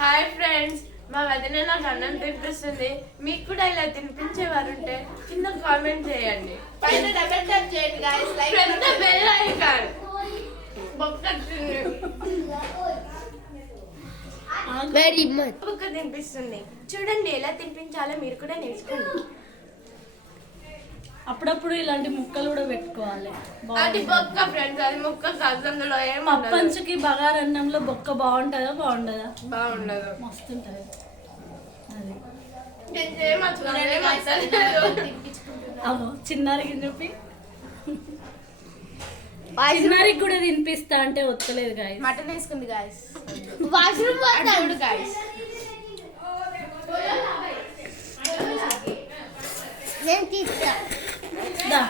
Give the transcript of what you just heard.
Hi friends, మా వదిన నాకు అన్నం తినిపిస్తుంది. మీకు కూడా ఇలా తినిపించేవారు ఉంటే కింద కామెంట్ చేయండి. పైన డబుల్ ట్యాప్ చేయండి గైస్. లైక్ పెద్ద బెల్ ఐకాన్ బొక్క వెరీ మచ్. బొక్క తినిపిస్తుంది. చూడండి ఎలా తినిపించాలో మీరు కూడా నేర్చుకోండి. అప్పుడప్పుడు ఇలాంటి ముక్కలు కూడా పెట్టుకోవాలి. అది బొక్క ఫ్రెండ్స్, అది ముక్క కాదు. అందులో ఏం పప్పంచుకి బగారన్నంలో బొక్క బాగుంటుందా బాగుండదా? బాగుండదు, మస్తు ఉంటుంది అది. అవు చిన్నారికి చెప్పి చిన్నారికి కూడా తినిపిస్తా అంటే వస్తలేదు గాయస్. మటన్ వేసుకుంది గైస్. వాష్రూమ్ చూడు గైస్. నేను తీస్తా. దా